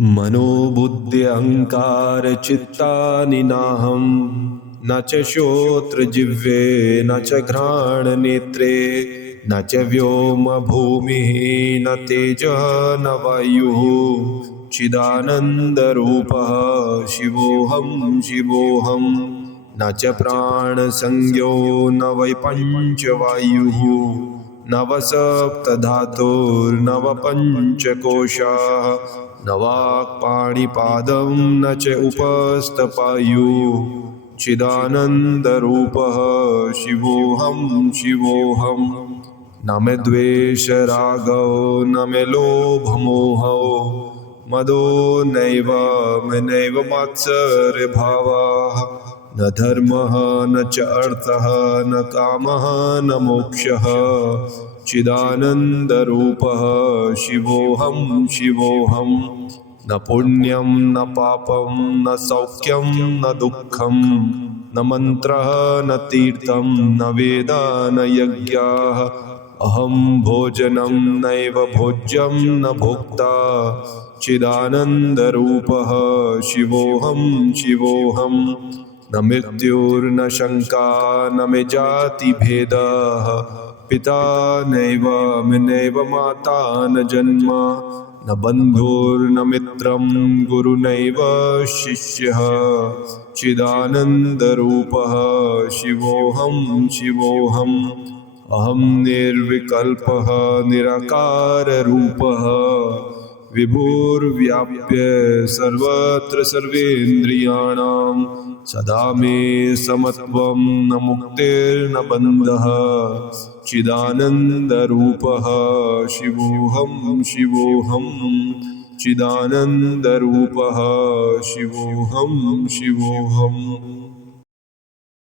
मनोबुद्धि अहंकार चित्तानि नाहं न च श्रोत्रजिह्वे न च घ्राणनेत्रे न च व्योम भूमिः न तेजः न वायुः चिदानन्दरूपः शिवोऽहं शिवोऽहं न च प्राणसंज्ञो न वै पञ्चवायुः न व सप्तधातुर्न व पञ्चकोशाः न वाक्पाणिपादं न च उपस्थपायुः चिदानन्दरूपः शिवोऽहं शिवोऽहं न मे द्वेषरागो न मे लोभमोहो मदो नैव मे नैव मात्सर्यभावः न धर्मः न च अर्थः न कामः न मोक्षः चिदानन्दरूपः शिवोऽहं शिवोऽहं न पुण्यं न पापं न सौख्यं न दुःखं न मन्त्रः न तीर्थं न वेदा न यज्ञाः अहं भोजनं नैव भोज्यं न भोक्ता चिदानन्दरूपः शिवोऽहं शिवोऽहं न मृत्युर्न शङ्का न मे जातिभेदः पिता नैव मे नैव माता न जन्म न बन्धुर्न मित्रं गुरुनैव शिष्यः चिदानन्दरूपः शिवोऽहं शिवोऽहम् अहं निर्विकल्पः निराकाररूपः विभुर्व्याप्य सर्वत्र सर्वेन्द्रियाणां सदा मे समत्वं न मुक्तिर्न बन्धः चिदानन्दरूपः शिवोऽहं शिवोऽहं चिदानन्दरूपः शिवोऽहं शिवोऽहम्